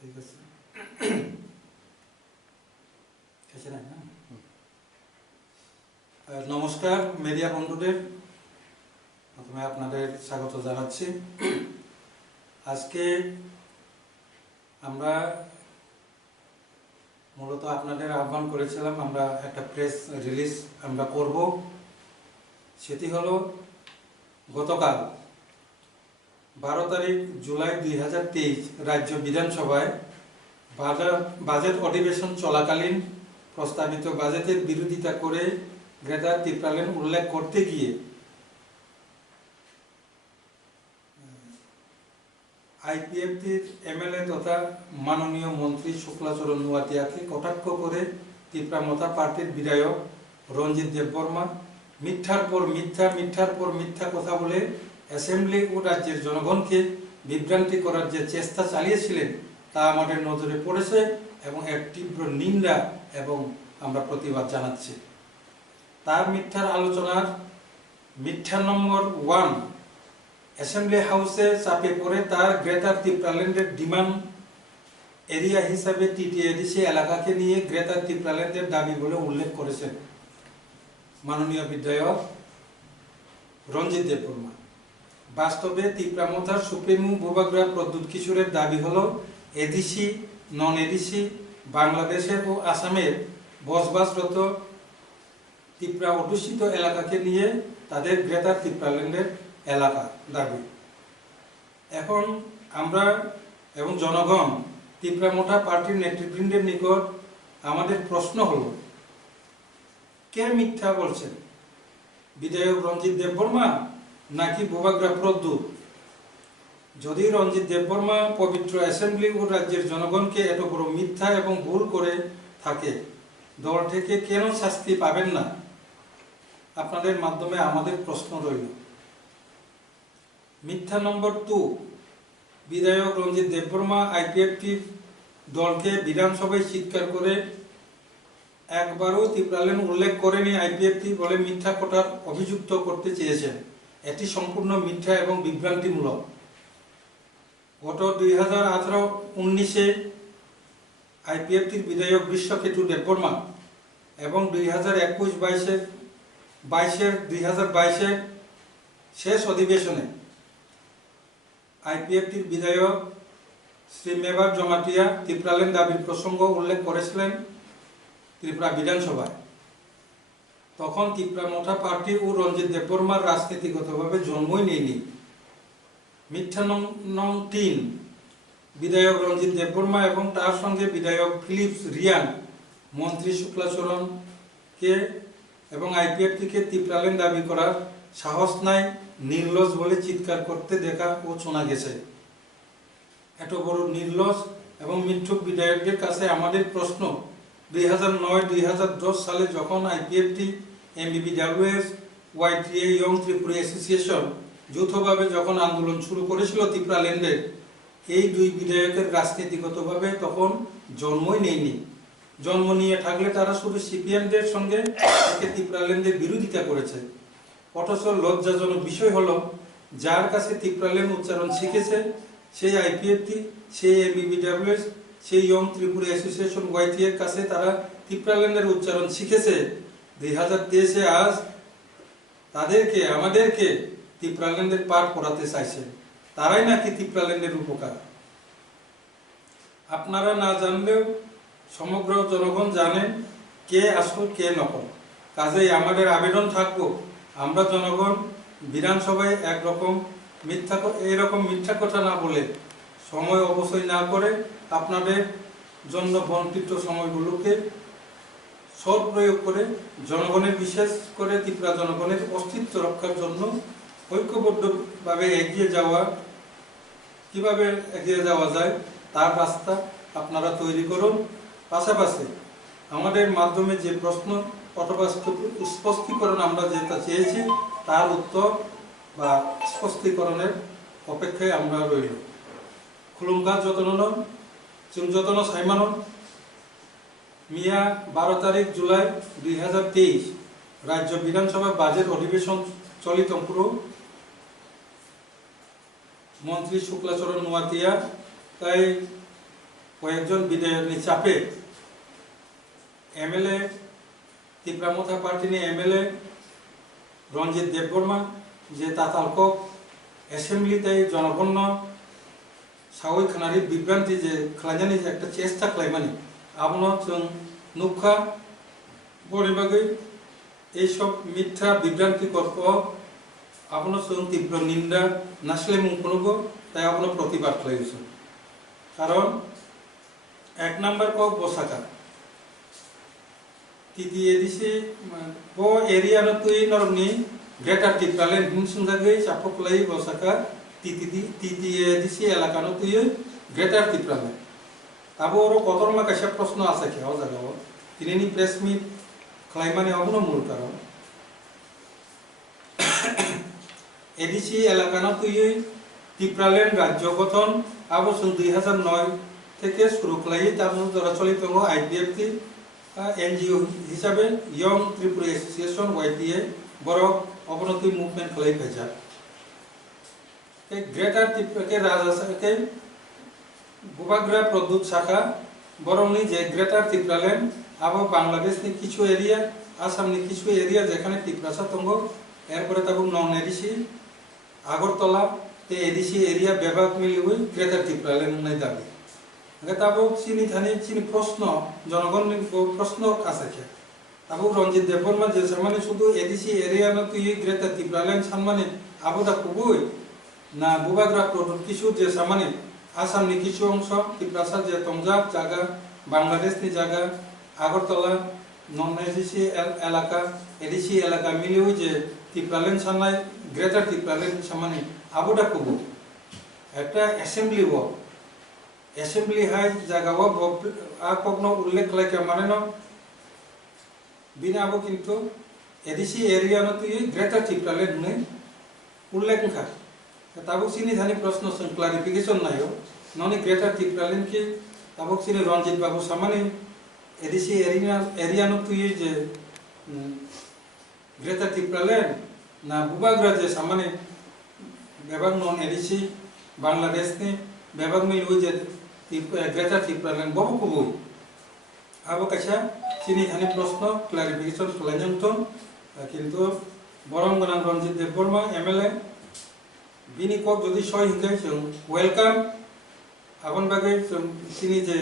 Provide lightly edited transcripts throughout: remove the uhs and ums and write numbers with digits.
ঠিক আছে নমস্কার মিডিয়া বন্ধুদের, প্রথমে আপনাদের স্বাগত জানাচ্ছি। আজকে আমরা মূলত আপনাদের আহ্বান করেছিলাম, আমরা একটা প্রেস রিলিজ আমরা করব। সেটি হলো গতকাল 12 তারিখ জুলাই 2023 রাজ্য বিধানসভায় বাজেট অধিবেশন চলাকালীন প্রস্তাবিত বাজেটের বিরোধিতা করে গ্রেটার ত্রিপ্রালেন উল্লেখ করতে গিয়ে আইপিএফটির এমএলএ তথা মাননীয় মন্ত্রী শুক্লাচরণ নুয়াতিয়া-কে কটাক্ষ করে ত্রিপ্রামথা পার্টির বিধায়ক রঞ্জিত দেববর্মা মিথ্যার পর মিথ্যা কথা বলে অ্যাসেম্বলি ও রাজ্যের জনগণকে বিভ্রান্তি করার যে চেষ্টা চালিয়েছিলেন তা আমাদের নজরে পড়েছে এবং এর তীব্র নিন্দা এবং আমরা প্রতিবাদ জানাচ্ছি। তার মিথ্যার আলোচনার মিথ্যা নম্বর 1, অ্যাসেম্বলি হাউসে চাপে পড়ে তার গ্রেটার ত্রিপ্রাল্যান্ডের ডিমান্ড এরিয়া হিসাবে টিটিএডিসি এলাকাকে নিয়ে গ্রেটার ত্রিপ্রাল্যান্ডের দাবি বলে উল্লেখ করেছেন মাননীয় বিধায়ক রঞ্জিত দেববর্মা। বাস্তবে ত্রিপ্রামথার সুপ্রিমো বুবাগ্রা প্রদ্যুৎ কিশোরের দাবি হলো এডিসি নন এডিসি বাংলাদেশের ও আসামের বসবাসরত ত্রিপুরা অধ্যুষিত এলাকাকে নিয়ে তাদের গ্রেটার ত্রিপ্রাল্যান্ডের এলাকা দাবি। এখন আমরা এবং জনগণ ত্রিপ্রামথা পার্টির নেতৃবৃন্দের নিকট আমাদের প্রশ্ন হলো, কে মিথ্যা বলছেন, বিধায়ক রঞ্জিত দেববর্মা নাকি বুবাগ্রা প্রদ্যুৎ? যদি রঞ্জিত দেববর্মা পবিত্র অ্যাসেম্বলি ও রাজ্যের জনগণকে এত বড় মিথ্যা এবং ভুল করে থাকে, দল থেকে কেন শাস্তি পাবেন না? আপনাদের মাধ্যমে আমাদের প্রশ্ন রইল। মিথ্যা নম্বর 2, বিধায়ক রঞ্জিত দেববর্মা আইপিএফটি দলকে বিধানসভায় চিৎকার করে একবারও ত্রিপ্রাল্যান্ড উল্লেখ করেনি আইপিএফটি বলে মিথ্যা কথার অভিযুক্ত করতে চেয়েছেন। এটি সম্পূর্ণ মিথ্যা এবং বিভ্রান্তিমূলক। গত 2018-19-এ আইপিএফটির বিধায়ক বিশ্বকেতু দেববর্মা এবং 2021-22-এর শেষ অধিবেশনে আইপিএফটির বিধায়ক শ্রী মেবার জমাতিয়া ত্রিপ্রাল্যান্ড দাবির প্রসঙ্গ উল্লেখ করেছিলেন ত্রিপুরা বিধানসভায়। তখন ত্রিপ্রামথা পার্টি ও রঞ্জিত দেববর্মার রাজনীতিগতভাবে জন্মই নেয়নি। মিথ্যা নং 3, বিধায়ক রঞ্জিত দেববর্মা এবং তার সঙ্গে বিধায়ক ফিলিপস রিয়ান মন্ত্রী শুক্লাচরণকে এবং আইপিএফটিকে ত্রিপ্রাল্যান্ড দাবি করার সাহস নাই, নির্লজ্জ বলে চিৎকার করতে দেখা ও শোনা গেছে। এত বড় নির্লজ্জ এবং মিথ্যুক বিধায়কদের কাছে আমাদের প্রশ্ন, 2009-2010 সালে যখন আইপিএফটি, এমবিবিডব্লিউএস, ওয়াইটিএ ইয়ং ত্রিপুরা অ্যাসোসিয়েশন যৌথভাবে যখন আন্দোলন শুরু করেছিল ত্রিপ্রাল্যান্ডে, এই দুই বিধায়কের রাজনীতিগতভাবে তখন জন্মই নেয়নি। জন্ম নিয়ে থাকলে তারা শুধু সিপিএমদের সঙ্গে ত্রিপ্রাল্যান্ডের বিরোধিতা করেছে। অথচ লজ্জাজনক বিষয় হলো, যার কাছে ত্রিপ্রাল্যান্ড উচ্চারণ শিখেছে সেই আইপিএফটি, সেই এমবিবিডব্লিউএস, সেই ইয়ং ত্রিপুরা অ্যাসোসিয়েশন ওয়াইটিএর কাছে তারা ত্রিপ্রাল্যান্ডের উচ্চারণ শিখেছে। 2023-এ আজ তাদেরকে, আমাদেরকে ত্রিপ্রাল্যান্ডের পাঠ পড়াতে চাইছে। তারাই নাকি ত্রিপ্রাল্যান্ডের উপকার। আপনারা না জানলেও সমগ্র জনগণ জানেন কে আসল কে নকল। কাজেই আমাদের আবেদন থাকবো, আমরা জনগণ বিধানসভায় এরকম মিথ্যা কথা না বলে, সময় অপচয় না করে আপনাদের জন্য বঞ্চিত সময়গুলোকে সৎ প্রয়োগ করে জনগণের, বিশেষ করে ত্রিপুরা জনগণের অস্তিত্ব রক্ষার জন্য ঐক্যবদ্ধভাবে কিভাবে এগিয়ে যাওয়া যায় তার রাস্তা আপনারা তৈরি করুন। পাশাপাশি আমাদের মাধ্যমে যে প্রশ্ন অথবা স্পষ্টীকরণ আমরা যেটা চেয়েছি তার উত্তর বা স্পষ্টীকরণের অপেক্ষায় আমরা রইল। খুলুমকা যতন সাইমানন মিয়া 12 তারিখ জুলাই 2023 রাজ্য বিধানসভা বাজেট অধিবেশন চলিত পুরো মন্ত্রী শুক্লাচরণ নুয়াতিয়া তাই কয়েকজন বিধায়ক চাপে এমএলএ তীব্রামথা পার্টি এমএলএ রঞ্জিত দেববর্মা যে তাতালকক অ্যাসেম্বলিতে জনগণ সাউই খানারি বিভ্রান্তি যে খালাইনানি যে একটা চেষ্টা খালাইমানি আবনো जों नुखा बनि बागै এইসব মিথ্যা বিভ্রান্তিকর আবনো जों তীব্র নিন্দা নাসলে মুখনগো তাই আবনো প্রতিবাদ খালাইছো কারণ এক নাম্বার কক বসাকা তিতি এদিসি ব এরিয়া ন তুই নরনি গ্রেটার টিপ্রালেন হিমসুঙ্গাগৈ চাপকলাই বসাকা তিতি এদিসি এলাকা ন তুই গ্রেটার টিপ্রালেন তাবো ওর কতরমা কাছে প্রশ্ন আছে কি ও জায়গাও তিনিনি প্রেস মিট খালাইমানে অবনো মূল কারণ এদিসি এলাকা ন তুই টিপ্রালেন রাজ্য গঠন আবো 2009 থেকে শুরু খালাই তার চলিত আইপিএফটি এনজিও হিসাবে ইয়ং ত্রিপুরা এসোসিয়েশন ওয়াইটিএ বড় অবনতি মুভমেন্ট খালাই ফেজা গ্রেটার ত্রিপুরাকে রাজাকে বুবাগ্রা প্রদ্যুৎ শাখা বরংনি যে গ্রেটার ত্রিপুরাল্যান্ড আবার বাংলাদেশনি কিছু এরিয়া আসামনি কিছু এরিয়া যেখানে ত্রিপুরাসা তঙ্গ এরপরে তাবো নন এডিসি আগরতলা তে এডিসি এরিয়া বিভাগ মিলি হই গ্রেটার ত্রিপুরাল্যান্ড নাই দাবি তাবো চিনি থানি চিনি প্রশ্ন জনগণ প্রশ্ন আছে তাবো রঞ্জিত দেববর্মা যে সামানে শুধু এডিসি এরিয়া না তুই গ্রেটার ত্রিপুরাল্যান্ড সামনে আবুদা কুবুই না বুবাগ্রা প্রদ্যুৎ কিছু যে সামানে আসামনি কিছু অংশ ত্রিপুরাসা যে তঞ্জাব জায়গা বাংলাদেশনি জায়গা আগরতলা নন এডিসি এলাকা এডিসি এলাকা মিলি হই যে ত্রিপুরাল্যান্ড সামনে গ্রেটার ত্রিপুরাল্যান্ড সামনে আবুদা কুবু একটা অ্যাসেম্বলি অ্যাসেম্বলি হাই জায়গাও আকগ্ন উল্লেখ লাইকে মানে ন বিনা আবো কিন্তু এডিসি এরিয়া ন তুই গ্রেটার ত্রিপুরাল্যান্ড নে উল্লেখ খা তাবো চিনি ধানি প্রশ্ন ক্লারিফিকেশন নাই ননি গ্রেটার ত্রিপুরাল্যান্ড কি তাবো চিনি রঞ্জিত বাবু সামানে এডিসি এরিয়া ন তুই যে গ্রেটার ত্রিপুরাল্যান্ড না বুবাগ্রা যে সামানে বিভাগ নন এডিসি বাংলাদেশ নে বিভাগ মিল হই যে গ্রেটার ত্রিপুরাল্যান্ড বহু কুবুই আবো কাছা চিনি ধানি প্রশ্ন ক্লারিফিকেশন খালাইনাंगथों কিন্তু বরং গনাং রঞ্জিত দেববর্মা এমএলএ বিনি কক যদি সয় হিংগাই जों ওয়েলকাম আবন বাগে চিনি যে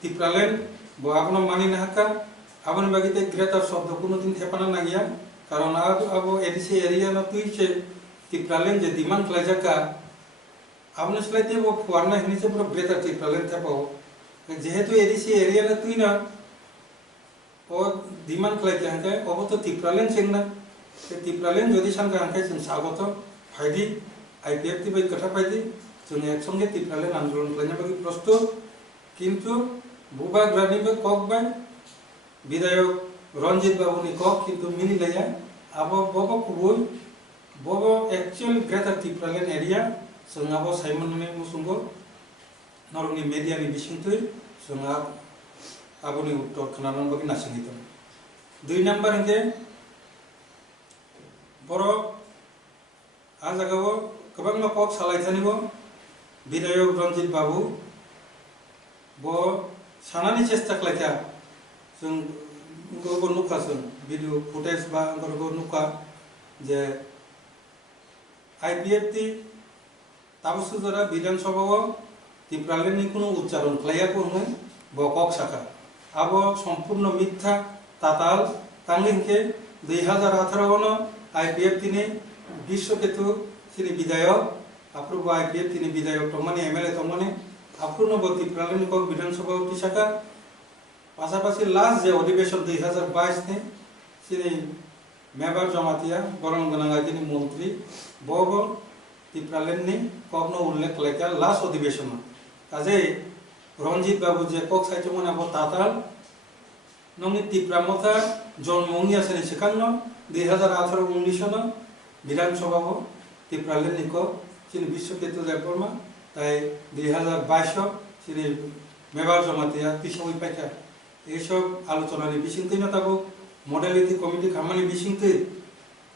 ত্রিপুরাল্যান্ড ব আপন মানিনা হাকা আবন বাগিতে গ্রেটার শব্দ কোনদিন থেপানা নাগিয়া কারণ আবো এডিসি এরিয়া না তুই যে ত্রিপুরাল্যান্ড যে ডিমান্ড খালাইজাকা আপনি সলাইতে ব ফুয়ারনা হিনিছে পুরো গ্রেটার ত্রিপুরাল্যান্ড থেপাও যেহেতু এডিসি এরিয়া না তুই না ও ডিমান্ড খালাইতে হাঙ্কাই অব তো ত্রিপুরাল্যান্ড চেংনা ত্রিপুরাল্যান্ড যদি সাঙ্কা হাঙ্কাই जों স্বাগত ফাইদি আইপিএফটি বাই কথা পাইদি जों একসঙ্গে ত্রিপুরাল্যান্ড আন্দোলন খালাইনা বাকি প্রস্তুত কিন্তু বুবাগ্রানিবে কক বাই বিধায়ক রঞ্জিত বাবুনি কক কিন্তু মিলি লাইয়া আবো বব কুবুই বব অ্যাকচুয়াল গ্রেটার ত্রিপুরাল্যান্ড এরিয়া जों आबो साइमननि मुसुंगो नरनि मिडियानि बिसिंथै जों आबोनि उत्तर खोनानानै बागि नासिंगितों दुई नाम्बार हिंगे बर' आ जागाव गोबां न'खर सालायथानिबो বিধায়ক রঞ্জিত বাবু ब सानानि चेष्टा खालायथा जों गो नुखा जों भिडिअ फुटेज बा गो नुखा जे आईपीएफटी ताबसु जरा विधानसभाव ত্রিপুরাল্যান্ডनि কোনো উচ্চারণ খালাইয়াखौ होनो बकक शाखा आबो सम्पूर्ण मिथ्या ताताल तांलिंके 2018 न आईपीएफटी नि विश्वकेतु सिनि विधायक आप्रुब आईपीएफटी नि विधायक तमने एमएलए तमने आप्रुनो ত্রিপুরাল্যান্ড কক विधानसभा शाखा पाशापाशि लास्ट जे अधिवेशन 2022 ने सिनि मेबर जमातिया बरं गनांगाजिनि मंत्री बब ত্রিপুরাল্যান্ডनि ककनो उल्लेख खालायका लास्ट अधिवेशन काजे रঞ্জিত बाबू जे कक साइचमन आबो ताताल नंनि ত্রিপুরামথা जन्मनि आसानि सिखांनो 2018-19 न विधानसभाव ত্রিপুরাল্যান্ডनि কক सिनि विश्वकेतु देबबर्मा ताई 2022 सिनि मेबर जमातिया पिछावै पाइका एसब आलोचनानि बिसिंथैनो ताबो मडेलिटी कमिटी खामानि बिसिंथै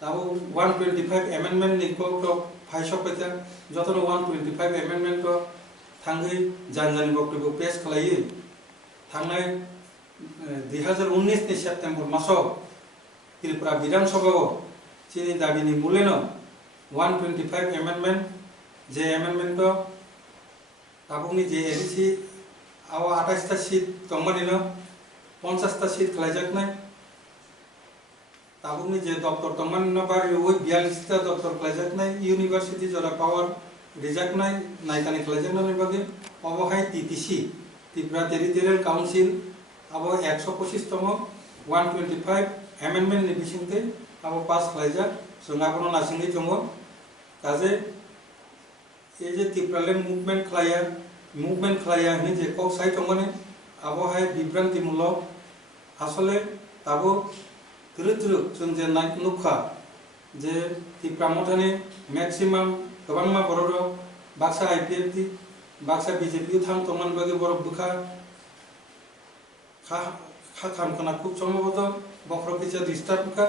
ताबो 125 एमेंडमेंट नि কক फाइसक पाइका जतनो 125 एमेंडमेंट थांगै जानजानि बक्तब्य पेश खालायो थांनाय 2019 नि सेप्टेम्बर मासाव त्रिपुरा विधानसभायाव चीनी दाबिनि मूल्यनो 125 एमेंडमेंट जे एमेंडमेंट ताबुकनि जे एडिसी आव 28 सीट दंमानिनो 50 सीट खालायजाकनाय ताबुकनि जे दफ्तर दंमानिनो बारि 42 दफ्तर खालायजाकनाय यूनिवर्सिटी जरा पावर रिजाकनाय नायकानि खालायजाकनायनि बागै अबहाय टीटीसी त्रिपुरा टेरिटोरियल काउंसिल अब 125 तम 125 एमेंडमेंट नि बिसिंते अब पास खालायजा जों आबनो नासिङै दङ काजे ए जे त्रिपुरालेण्ड मुभमेंट खालाया हने जे कक साइ दङने अबहाय बिभ्रान्तिमूलक आसले ताबो तुरु जों जे नुखा जे त्रिपुरा मथानि मैक्सिमाम गोबांमा बर' बाक्सा आईपीएफटी बाक्सा बीजेपी थां तंमान बागै बर' बुखा खामखना खूब सम्भवत बख्र किसा डिस्टार्ब का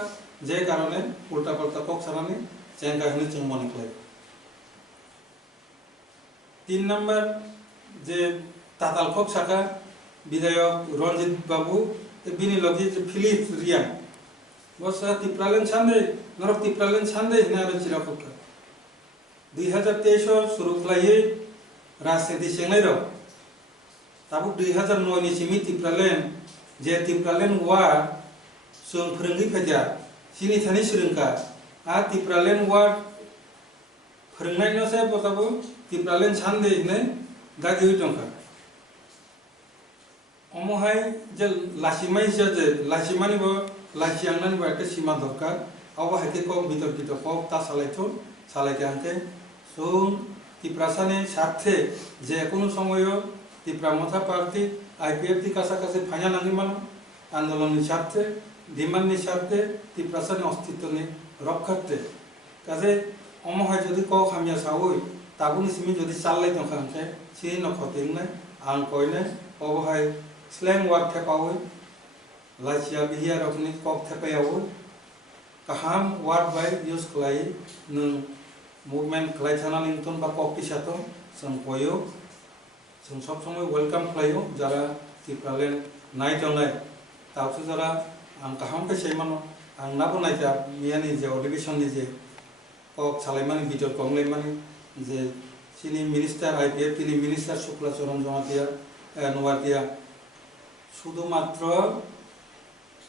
जे कारणे उल्टा पल्टा कक सानानै जेंगा हने जों मने खालाय 3 नम्बर जे ताताल कक साका विधायक रंजित बाबू बिनि लगी जे फिलिप रियान बसा त्रिपुरालेण्ड सान्दै नरक त्रिपुरालेण्ड सान्दै हने आरो चिराखक 2023 शुरू खालायै राजनीति सेंनाय र ताबुक 2009 नि सिमि त्रिपुरालेण्ड जे त्रिपुरालेण्ड वार जों फोरोंगै फैजा सिनि थानि सोलोंखा आ त्रिपुरालेण्ड वार फोरोंनायनोसै बताबो त्रिपुरालेण्ड सान्दै हने गागि दंखा अमहाय जे लासिमाय जे लासिमानिबो लासियांनानिबो एक सीमा दरकार आवा हाके को बितर बितर को ता सालायथो सालायके हांके जों त्रिपुरासानि साथे जे कोनो समय त्रिपुरा मथा पार्टी आईपीएफटी कासा कासे फाइना नांगि मानो आंदोलननि साथे डिमांडनि साथे त्रिपुरासानि अस्तित्वनि रक्षार्थे काजे अमहाय जदि को खामिया सावै ताबुनि सिमि जदि चाललाय दंखांके सिनि नखतेंनाय आं कयने अबहाय स्लैंग वार्ड थेपावै लाइसिया बिहिया रखनि कक थेपायावै काहाम वार्ड बाय यूज खालाय नों मुभमेंट खालाय थानानै नोंथन बा कक पिसाथन जों कयो जों सब समय वेलकाम खालायो जरा त्रिपुरालेण्ड नाय दंनाय तावसो जरा आं काहाम फैसाय मानो आं नाबो नायजा मियानि जे अधिवेशननि जे कक सालायमानि भिडिअ कमलायमानि जे सिनि मिनिस्टार आईपीएफटी नि मिनिस्टार शुक्लाचरण नवातिया शुधुमात्र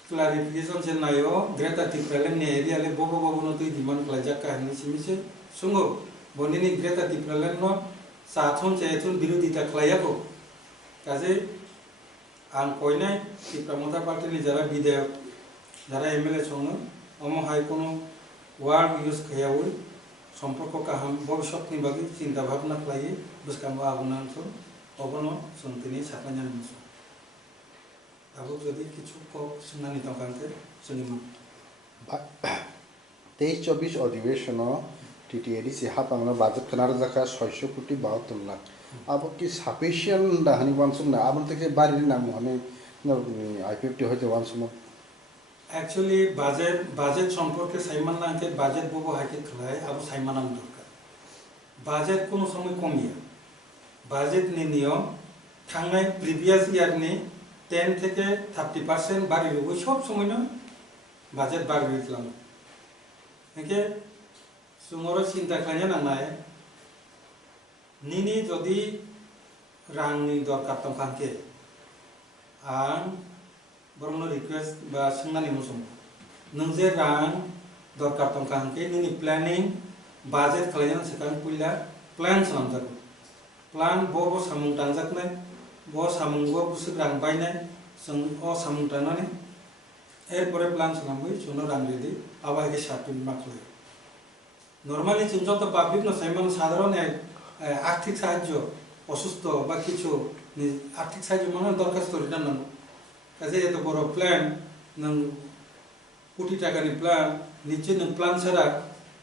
क्लारिफिकेशन से नायो ग्रेटर त्रिपुरालेण्ड ने एरिया ले बबो न तुई डिमांड खालायजा काहिनी सिमिसे सुंगो बनिनि ग्रेटर त्रिपुरालेण्ड न साथन चेथुन विरोधिता खालायाको काजे आं कयनाय त्रिपुरा मथा पार्टी नि जरा विधायक जरा एमएलए संनो अमहाय कोनो वार्ड यूज खायावै सम्पर्क काहाम भविष्यतनि बागै चिंता भावना खालायो बुसकांबो आगुनांसो अबनो संतिनि साखान्यान मोनसो आबो जदि किछु को सुनानि दंखांते जोंनि 23-24 अधिवेशन टीटीएडीसी हापांगनो बाजेट खनार जाका 600 कोटी 72 लाख अब कि साफिशिएंट दाहानि वानसुमना आबन तके बारि नाम हने आईपीएफटी होते वानसुम एक्चुअली बाजेट सम्पर्के साइमान नांके बाजेट बबो हाके खलाय अब साइमानाम दरकार बाजेट कोनो समय कमिया बाजेट नि नियम थांनाय प्रिवियास इयार नि 10 থেকে 30% बारि लुगो सब समय न बाजेट बारि दिलाम एके सुंगरो चिंता खालायना नांनाय निनि जदि रांनि दरकार दंखांके आं बरनो रिक्वेस्ट बा सोंनानै मोसम नों जे रां दरकार दंखांके निनि प्लानिंग बाजेट खालायना सिगां पुइला प्लान खालामजागोन प्लान बबो सामुं दांजाकनाय बो सामुंगो बुसु रां बायनाय जों अ सामुं दांनानै एरपरे प्लान खालामबै जोंनो रां रेडी आबायके सार्टिफिकेट माखले नर्माली जों जत पाब्लिक न साइमान साधारण आर्थिक साहाय्य असुस्थ बा किछु आर्थिक साहाय्य माने दरखास्त रिटार्न नांगौ काजे एत बड़ प्लान नों कोटी टाकानि प्लान निचे नों प्लान सारा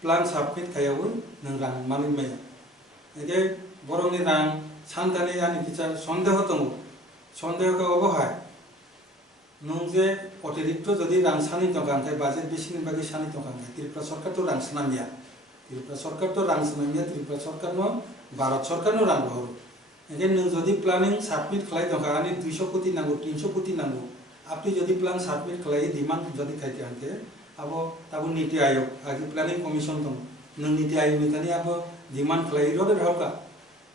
प्लान साबमिट खायावो नों रां मानि माया एके बरंनि रां सानदानि आनि किसा सन्देह दङ सन्देहखौ अबहाय नों जे अतिरिक्त जदि रां सानि दंखांखाय बाजेट बेसिनि बागै सानि दंखांखाय त्रिपुरा सरकार तो रां सानामिया त्रिपुरा सरकार तो रां सानामिया त्रिपुरा सरकार न भारत सरकार न रां हरो এখানে নों যদি প্ল্যানিং সাবমিট খালাই দরকার আনি 200 কোটি নাंगौ 300 কোটি নাंगौ আপনি যদি প্ল্যান সাবমিট খালাই ডিমান্ড যদি খাইতে আনকে আবো তাবো নীতি আয়োগ আগে প্ল্যানিং কমিশন দं नों नीति आयोग नितानी अब डिमांड खाई रोड रहका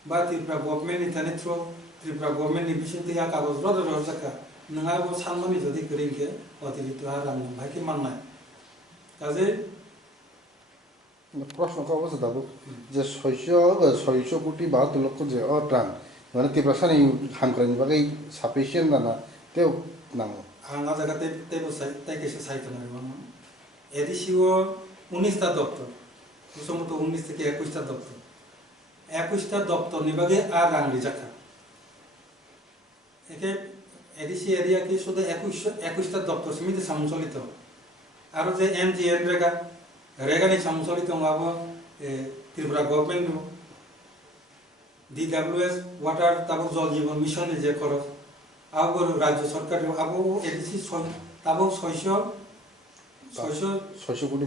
बा त्रिपुरा गवर्नमेंट नितानी थ्रो त्रिपुरा गवर्नमेंट नि बिसिन ते कागज रोड रहका नोंहा बो सानमानि जदि करिंके अतिरिक्त रां भाई के माननाय काजे প্রশ্ন অবস্থা দাবো যে 600 কোটি 72 লক্ষ যে অট্রান মানে ত্রিপুরা সানি হামক্রানি বাগै সাফিসিয়েন্ট দানা তেও নামো आंगा जगते तेबो साइ ताइकेसे साइतनाय बानो एडिसिओ 19 টা দপ্তর প্রথমত 19 থেকে 21 টা দপ্তর 21 টা দপ্তর নিবাগে আর রাং রিজাকা একে এডিসি এরিয়া কি শুধু 21 টা দপ্তর সীমিত সংচালিত আর যে এমজিএন রেগানি সংচালিত হবো ত্রিপুরা গভর্নমেন্ট ডিডব্লিউএস ওয়াটার তাবো জল জীবন মিশন যে খরচ আবো রাজ্য সরকার আবো এডিসি তাবো 600 কোটি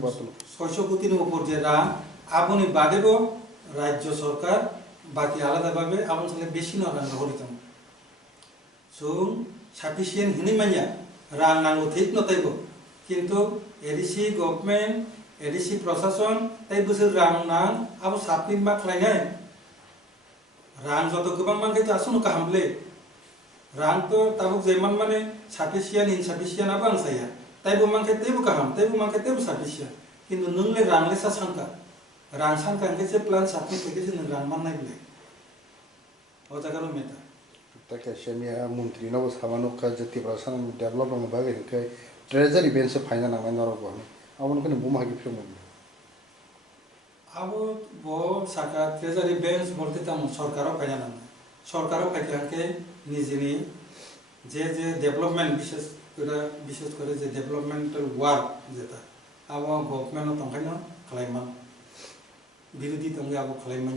600 কোটির উপর যে রাং আবনি বাদেবো রাজ্য সরকার বাকি আলাদাভাবে আবন সালে বেশি না রাং হরিতাম সো সাফিসিয়েন্ট হিনি মাইয়া রাং নাঙ্গো ঠিক নতাইবো কিন্তু এডিসি গভর্নমেন্ট एडिसि प्रशासन ताई बोसोर रां नां आबो साबमिट मा खालायनाय रां जत गोबां मानखै आसनो गाहामले रां तो ताबो जेमान माने साफिसियेन्ट इनसाफिसियेन्ट आबो आं साया ताइबो मानखै तेबो गाहाम ताइबो मानखै तेबो साफिसियेन्ट किन्तु नोंले रांले सा सांका रां सांका केसे प्लान साबमिट केसे नों रां माननाय बिले ओ जागानो मेटा ताके सेमिया मन्त्रि नबो सामानो का जति प्रशासन डेभलपमेन्ट बागै के ट्रेजरी बेंच फाइना नांनाय नरबो आवन कने बुमागी फ्रेमो आबो बो साका ट्रेजरी बेंच बोलते ताम सरकारो फाइना नांनाय सरकारो फाइखाके निजिनि जे डेभलपमेन्ट विशेष करे जे डेभलपमेन्टल वार्क जेता आबो गभर्नमेन्ट तंखायनो खालायमान बिरोधी तंगे आबो खालायमान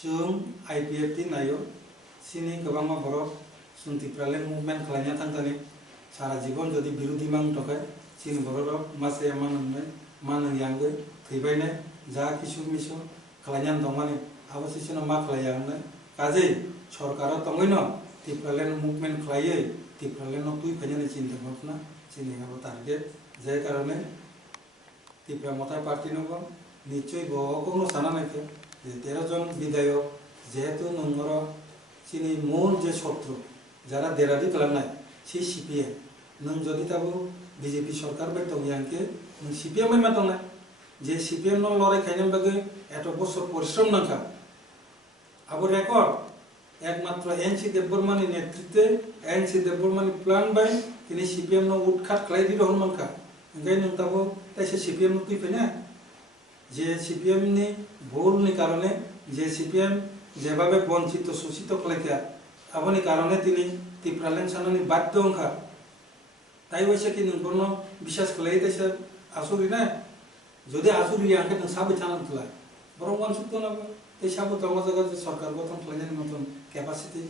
जों आईपीएफटी नायो सिनि गोबां बर' सुन्तिफ्राले मुभमेन्ट खालायना थांतानि सारा जीवन जदि बिरोधी मान तखाय सिनि बर' मासे मान यांगे थैबायनाय जा किसु मिसु खालायना दंमानि आबो सिसनो मा खालायानो काजे सरकार तंगैनो त्रिपुरालेन मुभमेन्ट खालायै त्रिपुरालेन तुइ फायनानि चिन्ता भावना सिनि आबो टार्गेट जे कारणे त्रिपुरा मता पार्टी नबो निश्चय बकौनो साना नायके जे 13 जन विधायक जेहेतु नंगर सिनि मूल जे शत्रु जारा देरादि खालामनाय सि सीपीएम नों जदि ताबो बीजेपी सरकार बाय तंगियांके नों सीपीएम मा दंनाय जे सीपीएम न लड़ाई खायनाय बागै एत बছর परिश्रम नांखा आबो रेकर्ड एकमात्र एनसी देबबर्मानि नेतृत्वे एनसी देबबर्मानि प्लान बाय तिनि सीपीएम न उठखात खालायदि रहन मानखा ओंखाय नों ताबो ताइसे सीपीएम न फैफैना जे सीपीएम नि भूलनि कारणे जे सीपीएम जेभाबे बंचित शोषित खालायखा आबनि कारणे तिनि त्रिपुरालेन साननि बाध्य ओंखा ताई वैसे कि नोंखौनो বিশ্বাস खालाय ताइसे आसुरि ना যদি आसुरि आंखे नों साबै थानांतलाय बरं मानसुक दनाबो ते साबो दङ जागा जे सरकार गठन खालायनायनि मतन कैपासिटी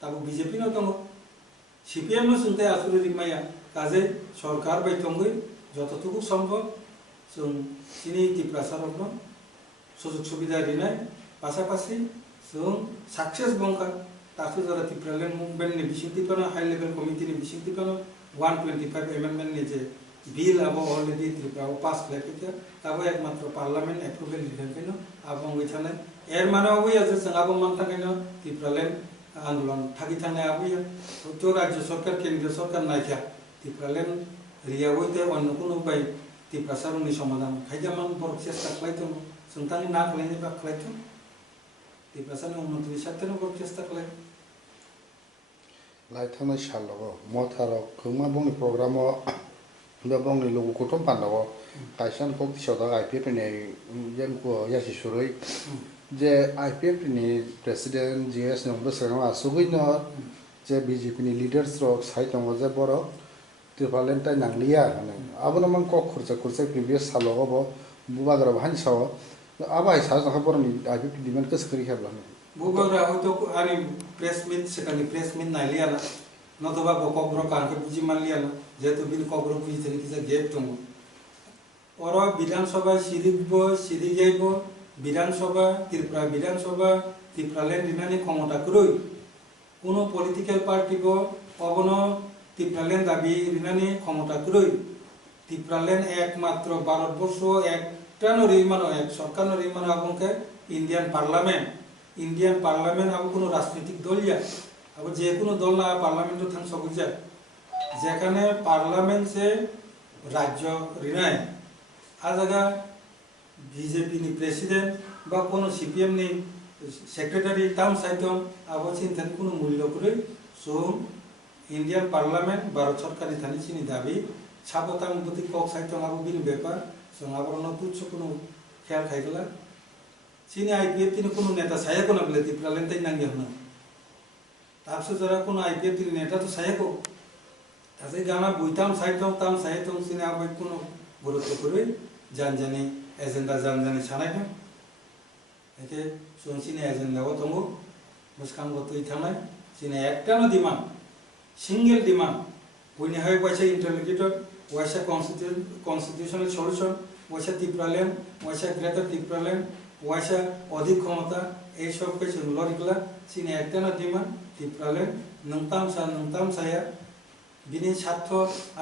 ताबो बीजेपी न दङ सीपीएम न सुनते आसुरि रिमाया काजे सरकार बाय तंगै যতটুকু সম্ভব जों सिनि त्रिपुरा सरकारनो सुजुग सुबिदा दिनाय पासापासि जों सक्सेस बंखा ताकु जरा त्रिपुरालेन मुभमेन्टनि बिसिंतिफोरनो हाई लेभेल कमिटिनि बिसिंतिफोरनो 125 एमेन्डमेन्ट नि जे बिल आबो अलरेडी त्रिपुरायाव पास खालायफैखा दाबो एकमात्र पार्लियामेन्ट एप्रुभेल दिखांखैनो आबो गैथानाय एर माने अबैया जे जों आबो मान थाखायनो त्रिपुरालेन आन्दोलन थागि थांनाय आबैया तो राज्य सरकार केन्द्रीय सरकार नायखा त्रिपुरालेन रियावैते अन्य कोनो उपाय त्रिपुरा सारनि समाधान खायजामान बर चेष्टा खालायदों जों तानि ना खालायनाय बा खालायथों त्रिपुरा सारनि उन्नतिनि साथेनो बर चेष्टा खालाय लाइथांनाय सालगो मथाराव खोमा बंनि प्रग्रामाव बे बंनि लोगो गथम पान्दाव कायसान कक दिसदा आईपीएफ नि जेंको यासि सुरै जे आईपीएफ नि प्रेसिडेंट जीएस नंबो सराव आसुगैनो जे बीजेपी नि लीडर्स रक साइतंग जे बर त्रिपुरालेन ताइ नांलिया हाने आबोनो मान कक खरचा प्रिभियास सालगो बुबागरा हानसाव आबाय साजा बरनि आईपीएफ डिमान्ड कसकरि हेबलानो बुबागरा हयतो आनि प्रेस मिट सेकानि प्रेस मिट नायलियाला नतोबा बकब्र कांके बुजि मानलियाला जेतु बिन कब्र बुजि थेनि किसा गेप दङ और विधानसभा सिरिबो सिरिजाइबो विधानसभा त्रिपुरा विधानसभा ত্রিপুরাল্যান্ড রিনানি ক্ষমতা করই কোনো পলিটিক্যাল পার্টি গো অবনো ত্রিপুরাল্যান্ড দাবি রিনানি ক্ষমতা করই ত্রিপুরাল্যান্ড একমাত্র ভারতবর্ষ একটা নরিমানো এক সরকার নরিমানো আবংকে ইন্ডিয়ান পার্লামেন্ট আবো কোনো রাজনৈতিক দল যায় আবো যে কোনো দল না পার্লামেন্টও থাং সবুজ যায় যেখানে পার্লামেন্ট সে রাজ্য রিনায় आ जगह बीजेपी नि प्रेसिडेंट बा कोनो सीपीएम नि सेक्रेटारी ताम साइतम आबो चिन्ता कोनो मूल्य करे सो इंडियन पार्लामेंट भारत सरकार थानी चिनि दाबी छाबताम बुति कक साइतम आबो बिनि बेपार सो आबरन तुच्छ कोनो ख्याल खाइगला चिनि आईपीएफ तिनि कोनो नेता साया कोना बले ত্রিপুরাল্যান্ড ताई नांगि हना तापसे जरा कोनो आईपीएफ तिनि नेता तो साया को तासे गाना बुइताम साइतम ताम साइतम चिनि आबो कोनो गुरुत्व करे जानजानी एजेंडा जानजानी सानायदों एके सुनसिनि एजेंडायाव दङ मुस्कांगो तुइ थांनाय सिने एकटानो डिमान्ड सिंगल डिमान्ड बयनिहाय वाइसा इंटरलोकिटर वाइसा कन्स्टिट्यूशनल सल्यूशन वाइसा ত্রিপুরাল্যান্ড वाइसा ग्रेटर ত্রিপুরাল্যান্ড वाइसा अधिक क्षमता এই সব কিছু লরিকলা সিনে একটানো ডিমান্ড ত্রিপুরাল্যান্ড नोंताम साया बिनि सार्थ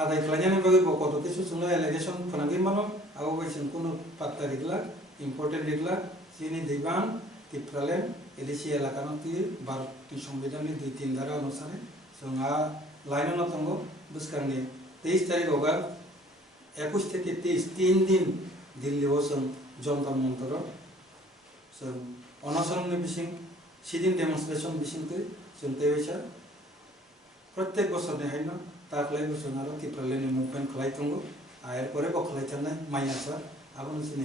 आदाय खालामनायनि बागै कत किछु जोंनो एलिगेशन फोनांगि मानो आबो बायसिन कोनो पात्ता रिगला इम्पोर्टेंट रिगला जिनि दैबान ত্রিপুরাল্যান্ড एलिसी एलाकानो ति भारतनि संविधाननि 2-3 धारा अनुसारे जोंहा लाइननो दंगो बुस्कांनि 23 तारिख होगा 21 থেকে 23 3 दिन दिल्लीआव जों जन्तर मन्तर जों अनसननि बिसिं सिदिन डेमनस्ट्रेशन बिसिंते जों तेवेसा प्रत्येक बছरनि हायनो ताकलाय बोसोर आरो ত্রিপুরাল্যান্ডनि मुभमेन्ट खालाय दंगो आरो परे बखलाय थानाय माइनासा आबो नोंसिनि